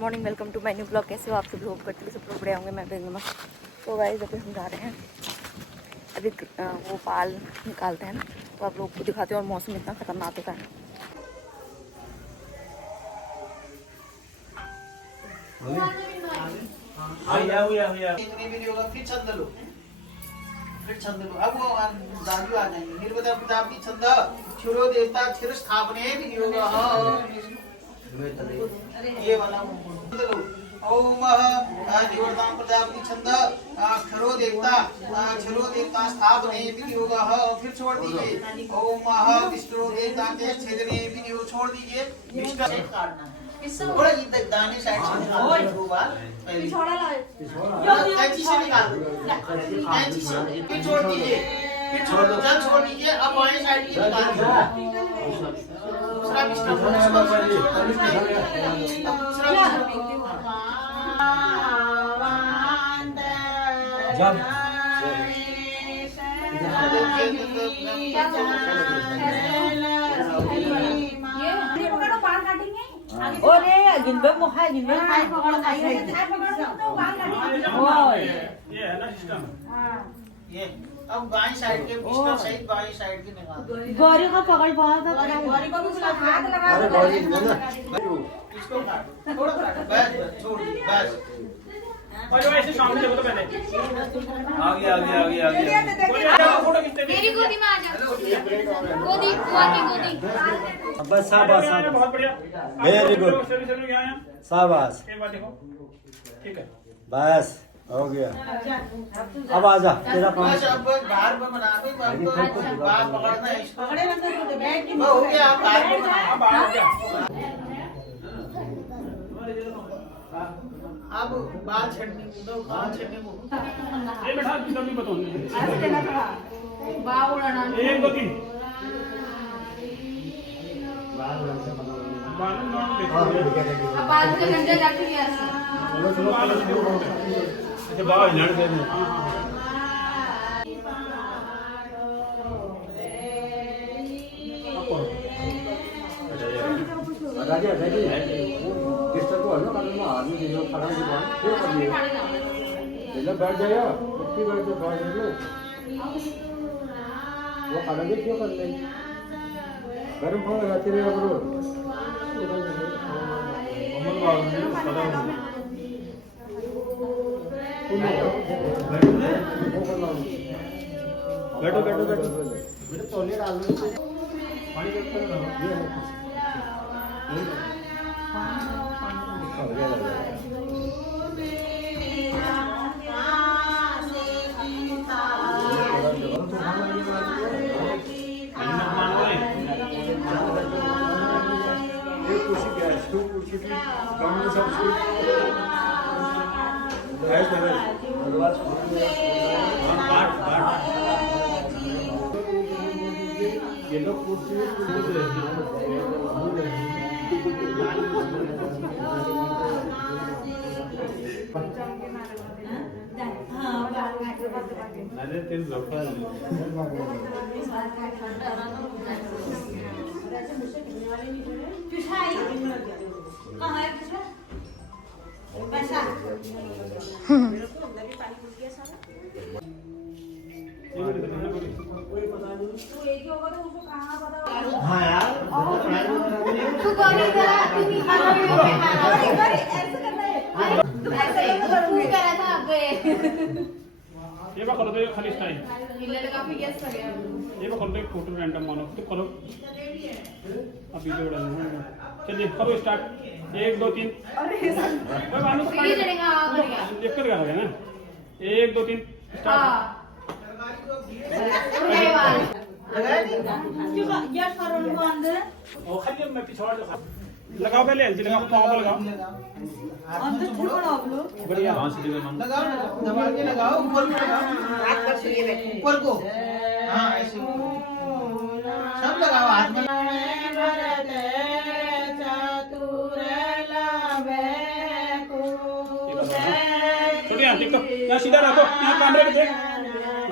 Morning, welcome to my new blog. कैसे हो आप सब लोग? करते सब लोग बड़े होंगे, मैं भी मस्त। तो गाइस अभी हम जा रहे हैं, अभी वो पाल निकालते हैं ना, तो आप लोग को दिखाते हैं। और मौसम इतना खतरनाक होता है। फिर छंद लो। अब वो दादू आ जाएंगे। निर्वदा पिता की छंद क्षुरो देवता क्षीर स्थापने भी होगा। ये वाला ओम निवर्तन प्रजापति छंद क्षरो देवता स्थापने भी होगा। फिर छोड़ दीजिए। ओम विष्णु देवता के छेदने भी हो। छोड़ दीजिए। विष्णु से काटना है। थोड़ा दाने साइड से निकाल दो बार। पिछोड़ा ला। कैंची से निकाल दो। कैंची से। फिर छोड़ दीजिए। फिर छोड़ दो। जल छोड़ दीजिए। अब बाएं साइड की निकाल दो। दूसरा पिछला जिनबे मुखा जिनबे खाई पकड़ खाई तो बाल काटी ये है ना सिस्टम। ये अब बाईं साइड के पिछला सहित बाईं साइड की निकाल दो। गौरी को पकड़ बहुत गौरी को भी हाथ लगा दो। इसको काटो। थोड़ा काटो। बस छोड़ दो। बस और जो ऐसे सामने देखो तो पहले आ गया फोटो खींचते मेरी गोदी में आ जा। गोदी बुआ की गोदी। बस शाबाश बहुत बढ़िया। वेरी गुड सभी यहाँ शाबाश। एक बार देखो। ठीक है बस हो गया। अब आजा तेरा काम। बस अब बाहर पर बना दो। बाहर पकड़ना है इसको। पकड़े मतलब बैठ के हो गया। अब बाहर पर बना। अब बाहर हो गया। अब बाल छेड़ने को दो। बाल छेड़ने को ये बेटा कितना भी बताओ। ऐसे ना थोड़ा बाल उड़ाना। 1 2 3 बाल देखो। अब बाल के गंजे जाके लिया अच्छा बाहर लड़ गए। राजा रेडी है डिस्टर्ब हो ना मतलब आदमी जो खड़ा है दुकान फिर करिए ले बैठ जाएगा कितनी बार तो बैठ जाएगा वो खड़ा भी क्यों कर ले गरम पानी लगाते रहे ब्रो अमल वाला नहीं खड़ा हो बैठो बैठो बैठो मेरे तौलिए डाल दो पानी करते रहो। ये लोग अरे तेल लोकल कहां है पैसा हां यार तू गौरी करा तू नहीं खा रही हो गौरी ऐसे करना है तू ऐसे ही करा था अबे ये बा खोलो तो खाली स्टाइल हिलने लगा फिर गेस कर गया ये बा खोलो तो फोटो रैंडम मानो तो खोलो अब वीडियो उड़ाना। चलिए करो स्टार्ट 1 2 3 अरे मानो तो ये चलेगा करेगा देख कर करोगे ना 1 2 3 स्टार्ट। यार करो को अंदर और खाली मैं पिछवाड़ दो। लगाओ पहले हल्दी लगाओ। पाँव पर लगाओ। अंदर छोड़ो आप लोग बढ़िया लगाओ दबा के लगाओ। ऊपर को लगाओ। हाथ पर से ये ऊपर को। हाँ ऐसे सब लगाओ हाथ में। छोटे यहाँ देख तो यहाँ सीधा रखो। यहाँ कैमरे में देख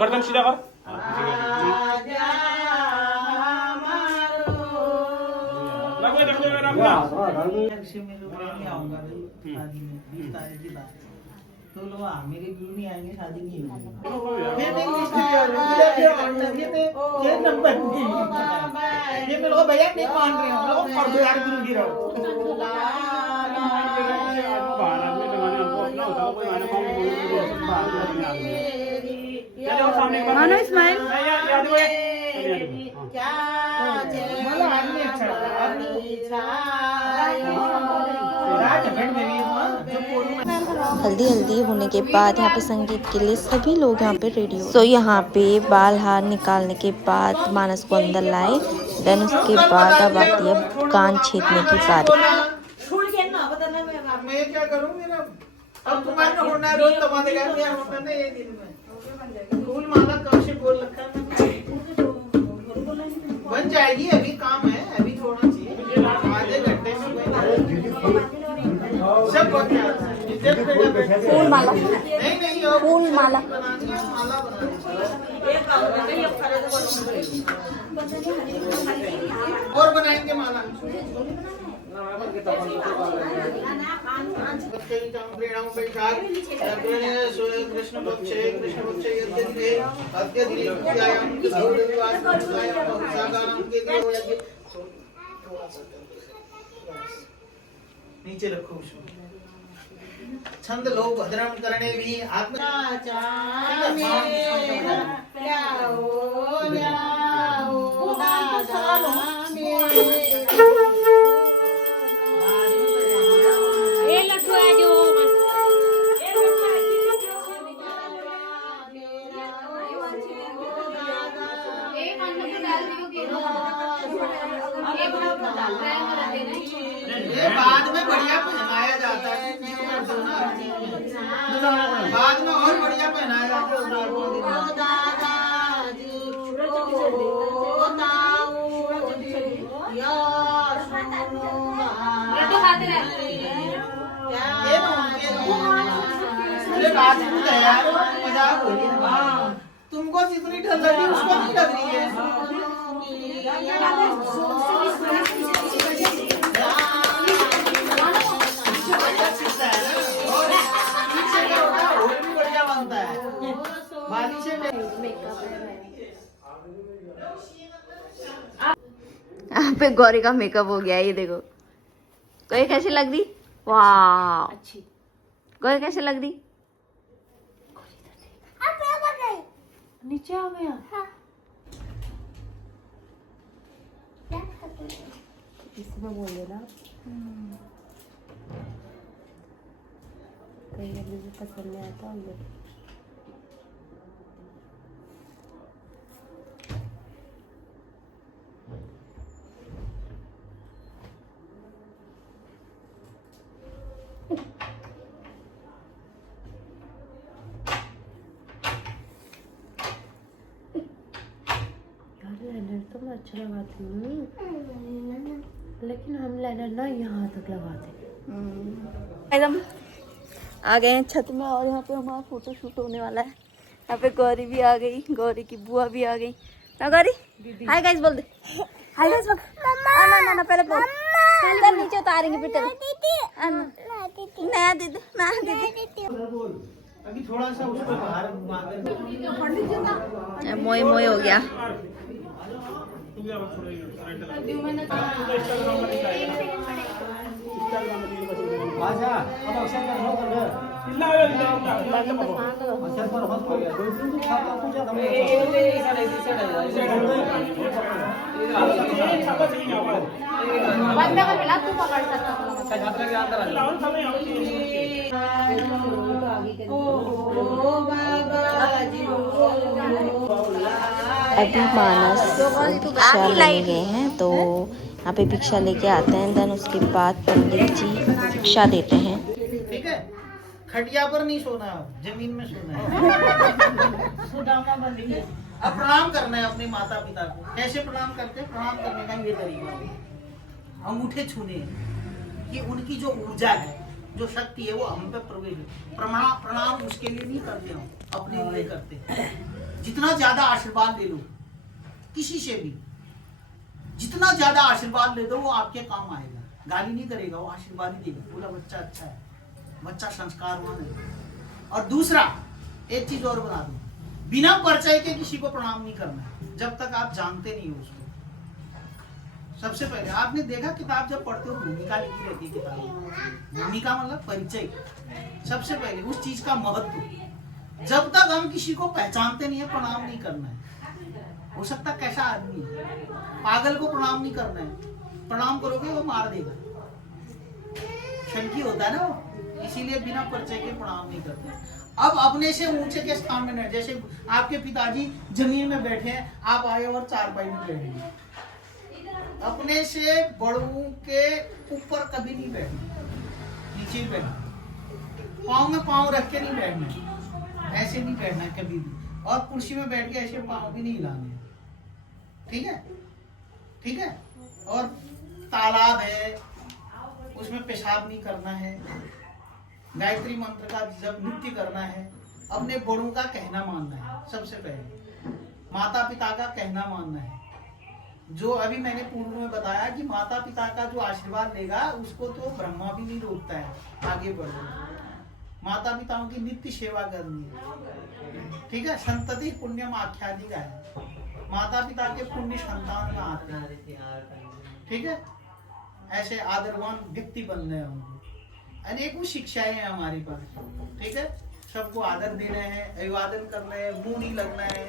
गर्दन सीधा कर। से मेरे को नहीं आऊंगा शादी में 20 तारीख की बात तो लोग मेरे क्यों नहीं आएंगे शादी नहीं होगी फिर नहीं ये नंबर नहीं ये मेरे को भैया नहीं मान रहे हो लोग और यार गुरु गिराओ मानो स्माइल हल्दी हल्दी होने के बाद यहाँ पे संगीत के लिए सभी लोग यहाँ पे रेडी हो। सो यहाँ पे बाल हार निकालने के बाद मानस को अंदर लाए। देन उसके बाद अब आती है कान छेदने की बारी। मैं क्या करूँ मेरा अब तुम्हारे होना रोज तुम्हारे घर में होना नहीं ये दिन में फूल माला कब से बोल रखा है बन जाएगी अभी काम है अभी थोड़ा चाहिए आधे घंटे में सब फूल माला नहीं फूल माला बनानी है माला और बनाएंगे माला कृष्ण पक्षे अद्य दिने पूजायां नीचे रखो उसको छंद लो भद्रम करने भी आत्म ये बाद में बढ़िया पहनाया जाता है बाद में और बढ़िया पहनाया जाता है मजाक हो रही है तुमको जितनी डर लगी उसको नहीं लग रही है यहाँ पे गौरी का मेकअप हो गया। ये देखो गौरी कैसी लग रही? वाह गौरी कैसी लग रही? नीचे आ गया। इसमें बोल देना कहीं अभी भी पसंद नहीं आता होगा। लाइनर तो मैं अच्छा लगाती हूँ लेकिन हम लाइनर ना यहाँ तक लगाते एकदम आ गए हैं छत में और यहाँ पे हमारा फोटो शूट होने वाला है। यहाँ पे गौरी भी आ गई, गौरी की बुआ भी आ गई ना। गौरी हाय गाइस बोल दे। हाय गाइस बोल। ना ना पहले बोल पहले नीचे उतारेंगे फिर तेरे ना दीदी ना दीदी अभी थोड़ा सा उसको बाहर घुमा दे मोए मोए हो गया। आजा अब अक्षर कर हो कर अक्षर पर मत हो गया दो दिन छापा पूजा हम बंद कर मिला तू पकड़ सकता छात्रा के अंदर अभी मानस भिक्षा लेने गए हैं तो यहाँ पे भिक्षा लेके आते हैं। देन उसके बाद पंडित जी भिक्षा देते हैं। ठीक है खटिया पर नहीं सोना जमीन में सोना है अब प्रणाम करना है अपने माता पिता को। कैसे प्रणाम करते हैं? प्रणाम करने का ये तरीका है अंगूठे छूने कि उनकी जो ऊर्जा है जो शक्ति है वो हम पे प्रवेश प्रणाम उसके लिए नहीं करते हम अपने लिए करते। जितना ज्यादा आशीर्वाद ले लो किसी से भी जितना ज्यादा आशीर्वाद ले दो वो आपके काम आएगा गाली नहीं करेगा, वो आशीर्वाद ही देगा, बोला बच्चा अच्छा है, बच्चा संस्कारवान है। और दूसरा एक चीज और बता दूं, बिना परिचय के किसी को प्रणाम नहीं करना है जब तक आप जानते नहीं हो उसको। सबसे पहले आपने देखा किताब जब पढ़ते हो भूमिका लिखी रहती है किताब में, भूमिका मतलब परिचय। सबसे पहले उस चीज का महत्व, जब तक हम किसी को पहचानते नहीं है प्रणाम नहीं करना है। हो सकता कैसा आदमी है, पागल को प्रणाम नहीं करना है, प्रणाम करोगे वो मार देगा, शंकी होता है ना वो, इसीलिए बिना परिचय के प्रणाम नहीं करते। अब अपने से ऊंचे के स्थान में नहीं, जैसे आपके पिताजी जमीन में बैठे हैं, आप आए और चारपाई में बैठ गए, अपने से बड़ों के ऊपर कभी नहीं बैठना, नीचे ही बैठना, पाँव में पाँव रख के नहीं बैठना, ऐसे नहीं बैठना कभी भी, और कुर्सी में बैठ के ऐसे पाँव भी नहीं हिलाने, ठीक है, ठीक है। और तालाब है उसमें पेशाब नहीं करना है, गायत्री मंत्र का जब नृत्य करना है, अपने बड़ों का कहना मानना है, सबसे पहले माता पिता का कहना मानना है। जो अभी मैंने पूर्व में बताया कि माता पिता का जो आशीर्वाद लेगा उसको तो ब्रह्मा भी नहीं रोकता है आगे बढ़ने। माता पिताओं की नित्य सेवा करनी है, ठीक है। संतति पुण्यम आख्यादिका है, माता पिता के पुण्य संतान में आते हैं, ठीक है। ऐसे आदरवान व्यक्ति बनना है हमको। अनेकों शिक्षाएं हैं हमारे पास, ठीक है। सबको आदर देना है, अभिवादन करना है, मुंह नहीं लगना है।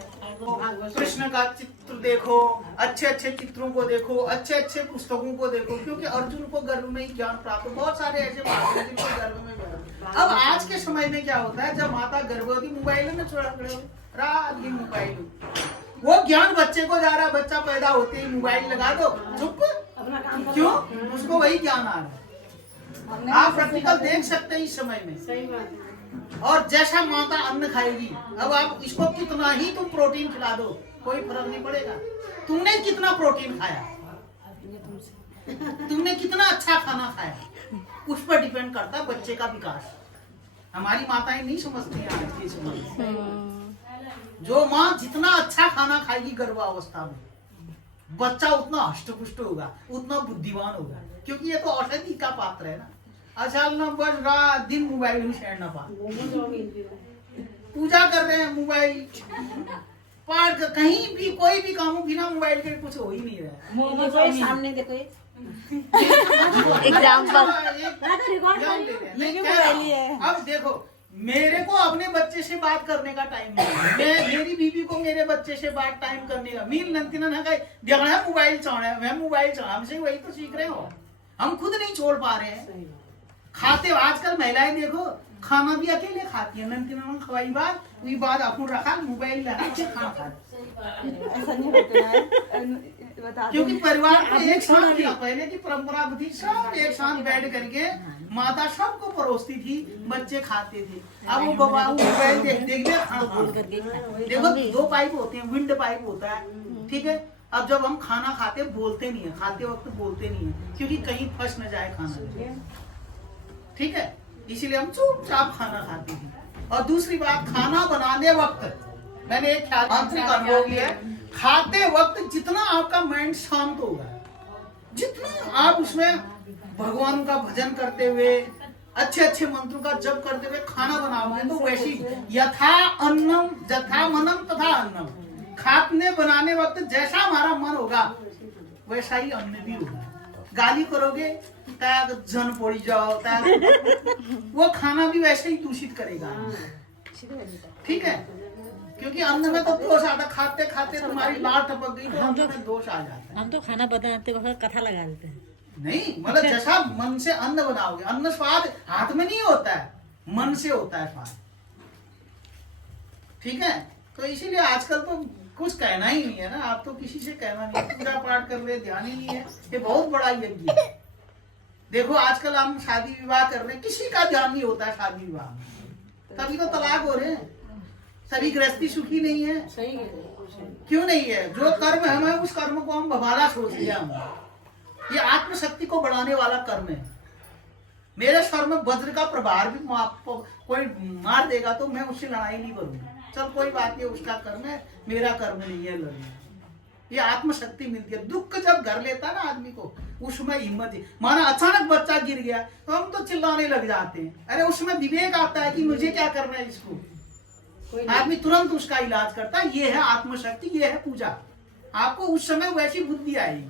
कृष्ण का चित्र देखो, अच्छे अच्छे चित्रों को देखो, अच्छे अच्छे पुस्तकों को देखो, क्योंकि अर्जुन को गर्भ में ही ज्ञान प्राप्त, बहुत सारे ऐसे बात हैं जिनको गर्भ में ज्ञान। अब आज के समय में क्या होता है, जब माता गर्भवती मोबाइल में छोड़ा खड़े हो, रात दिन मोबाइल, वो ज्ञान बच्चे को जा रहा है, बच्चा पैदा होते ही मोबाइल लगा दो, चुप, क्यों, उसको वही ज्ञान आ रहा है। आप प्रैक्टिकल देख सकते हैं इस समय में, सही बात है। और जैसा माता अन्न खाएगी, अब आप इसको कितना ही तुम प्रोटीन खिला दो कोई फर्क नहीं पड़ेगा। तुमने कितना प्रोटीन खाया, तुमने कितना अच्छा खाना खाया, उस पर डिपेंड करता है बच्चे का विकास। हमारी माताएं नहीं समझती हैं आज के समय में। जो माँ जितना अच्छा खाना खाएगी गर्भावस्था में, बच्चा उतना हष्टपुष्ट होगा, उतना बुद्धिमान होगा, क्योंकि ये तो औषधि का पात्र है ना। अच्छा ना बस रात दिन मोबाइल ही छेड़ना पा, पूजा कर रहे हैं मोबाइल, पाठ कहीं भी कोई भी काम बिना मोबाइल के कुछ हो ही नहीं रहा है। सामने देखो एग्जाम्पल, अब देखो, मेरे को अपने बच्चे से बात करने का टाइम नहीं है, मेरी बीवी को मेरे बच्चे से बात टाइम करने का मील नंतिना है मोबाइल चौड़ा, मैं मोबाइल चौड़ा, हमसे वही तो सीख रहे हो, हम खुद नहीं छोड़ पा रहे हैं। खाते आजकल महिलाएं देखो, खाना भी अकेले खाती है, नंतिना खवाई बात वही बात अपन रखा मोबाइल लगा खाना खा, ऐसा नहीं होता है। क्योंकि परिवार को एक साथ किया, पहले की परंपरा थी, सब एक साथ बैठ करके माता सबको परोसती थी, बच्चे खाते थे। अब वो बाबा मोबाइल देख देख देखो, दो पाइप होते हैं, विंड पाइप होता है, ठीक है। अब जब हम खाना खाते बोलते नहीं है, खाते वक्त बोलते नहीं है, क्योंकि कहीं फंस न जाए खाना, ठीक है, इसीलिए हम चुपचाप खाना खाते हैं। और दूसरी बात, खाना बनाने वक्त मैंने एक आंतरिक अनुभव लिया है, खाते वक्त जितना आपका माइंड शांत होगा, जितना आप उसमें भगवान का भजन करते हुए, अच्छे अच्छे मंत्रों का जप करते हुए खाना बनाओगे, तो वैसी यथा अन्नम यथा मनम तथा अन्नम, खाने बनाने वक्त जैसा हमारा मन होगा वैसा ही अन्न भी होगा। गाली करोगे त्याग जन पड़ी जाओ, वो खाना भी वैसे ही दूषित करेगा, ठीक है। क्योंकि अन्न में तो दोष आता, खाते खाते तुम्हारी लार टपक गई तो अन्न में दोष आ जाता है। हम तो खाना बनाते वक्त कथा लगा देते हैं। नहीं, मतलब जैसा मन से अन्न बनाओगे, अन्न स्वाद हाथ में नहीं होता है, मन से होता है स्वाद, ठीक है। तो इसीलिए आजकल तो कुछ कहना ही नहीं है ना, आप तो किसी से कहना नहीं, पूजा पाठ कर रहे, ध्यान ही नहीं है, ये बहुत बड़ा यज्ञ है। देखो आजकल हम शादी विवाह कर रहे हैं, किसी का ध्यान नहीं होता है शादी विवाह में, तभी तो तलाक हो रहे हैं, सभी गृहस्थी सुखी नहीं है। क्यों नहीं है? जो कर्म है, मैं उस कर्म को हम भवाला सोच लिया, हम ये आत्मशक्ति को बढ़ाने वाला कर्म है। मेरे स्वर में वज्र का प्रभार भी कोई मार देगा तो मैं उससे लड़ाई नहीं करूंगा, चल कोई बात नहीं, उसका कर्म है, मेरा कर्म नहीं है लड़ना। ये आत्मशक्ति मिलती है। दुख जब घर लेता है ना आदमी को, उसमें हिम्मत है। माना अचानक बच्चा गिर गया तो हम तो चिल्लाने लग जाते हैं, अरे उसमें विवेक आता है कि मुझे क्या करना है, इसको आदमी तुरंत उसका इलाज करता है। ये है आत्मशक्ति, ये है पूजा। आपको उस समय वैसी बुद्धि आएगी।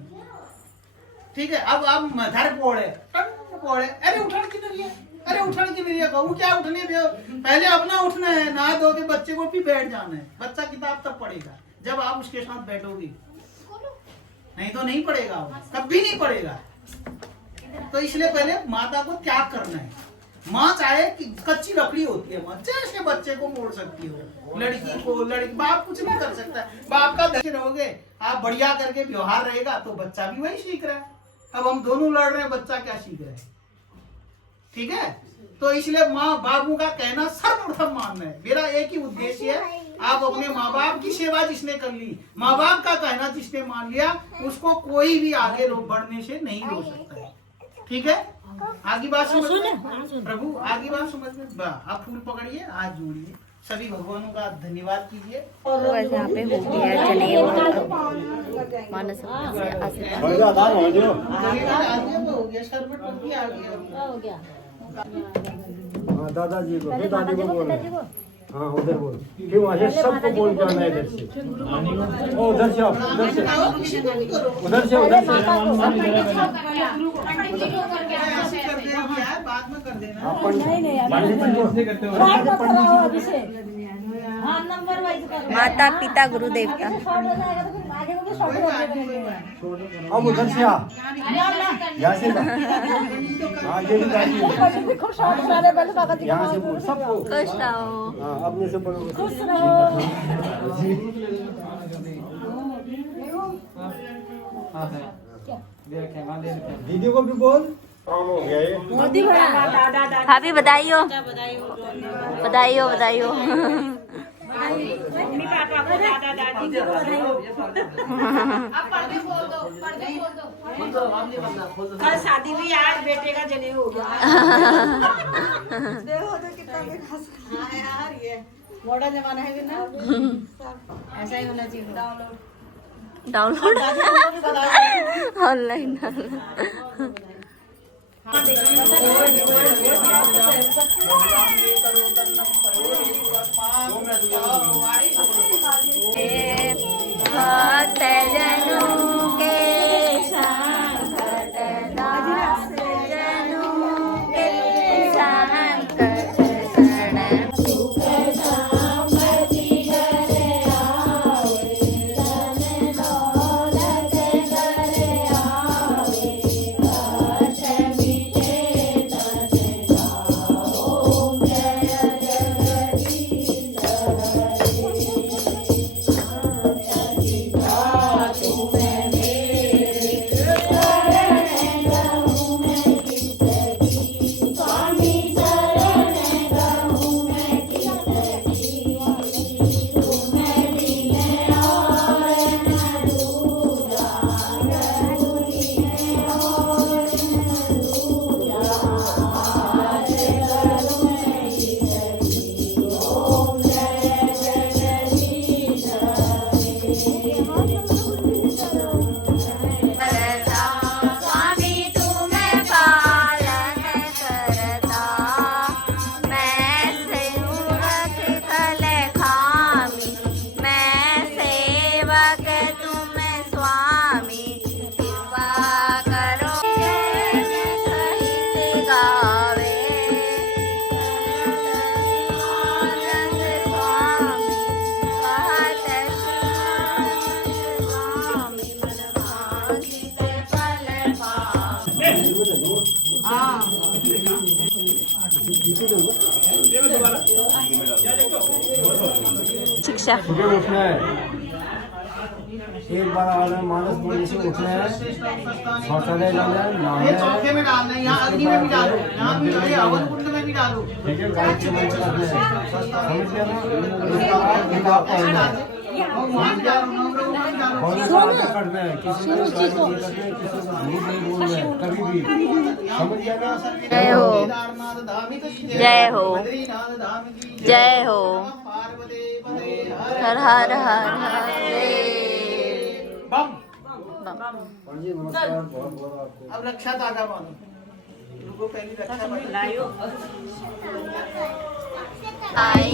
ठीक है, अब आप मधर पोड़े, अरे उठन की नहीं है, अरे उठन की नहीं है, कहूँ क्या उठने दो, पहले अपना उठना है, नहा धो के बच्चे को भी बैठ जाना है। बच्चा किताब तब पढ़ेगा जब आप उसके साथ बैठोगे, नहीं तो नहीं पढ़ेगा, वो कभी नहीं पढ़ेगा। तो इसलिए पहले माता को त्याग करना है। माँ चाहे कि कच्ची लकड़ी होती है, माँ जैसे बच्चे को मोड़ सकती हो, लड़की को, लड़की, बाप कुछ नहीं कर सकता। बाप का दर्शन रहोगे, आप बढ़िया करके व्यवहार रहेगा तो बच्चा भी वही सीख रहा है। अब हम दोनों लड़ रहे हैं, बच्चा क्या सीख रहा है? ठीक है, तो इसलिए माँ बाबू का कहना सर्वप्रथम मानना है। मेरा एक ही उद्देश्य है, आप अपने माँ बाप की सेवा जिसने कर ली, माँ बाप का कहना जिसने मान लिया, उसको कोई भी आगे बढ़ने से नहीं रोक सकता है। ठीक है, आगे बात समझ में प्रभु, आगे बात समझ में। आप फूल पकड़िए, हाथ जोड़िए, सभी भगवानों का धन्यवाद कीजिए। तो वैसे यहाँ पे हो गया जनेऊ मानस हो गया, शरबत आ गया। हाँ दादाजी को, फिर दादी को बोलो। हाँ उधर बोल, फिर वहाँ से सबको बोल के आना है इधर से। ओ उधर से, उधर से, उधर से, उधर से। बाद में कर देना। माता पिता गुरु देवता। अब उधर से आ, यहाँ से ला। हाँ ये भी दादी, यहाँ से बोल सबको। खुश रहो। हाँ अपने से बोलो। दीदी को भी बोल। काम हो गया ये। भाभी बधाई हो, बधाई हो, बधाई हो। मम्मी पापा को, दादा दादी को बधाई हो। आप पर्दे खोल दो, पर्दे खोल दो। कल शादी भी यार, बेटे का जनेऊ हो गया। देखो तो कितना हाँ यार, ये मॉडर्न जमाना है ना, ऐसा ही होना चाहिए। Download online. भक्त जनों के संकट दास जनों के संकट शरण शिक्षा सुबह उठना है, एक बार आना मानस बोलने से उठना है, शौचालय जाना है, नहाना ये है। चौके में डालना है, यहाँ अग्नि में भी डालो, यहाँ भी डालो, अवध कुंड में भी डालो। ठीक है, गायत्री मंत्र करना है, समझ गया ना? उसके बाद किताब पढ़ना है, बहुत सारा करना है, किसी को गाली नहीं करना है, किसी को झूठ नहीं बोलना है, कभी भी। समझ गया ना? जय हो, जय हो, जय हो, हर हर हर हर बम बम। जी नमस्कार, बहुत बहुत आपको। अब रक्षा दादा मानो, रुको पहली रक्षा मानो। लायो I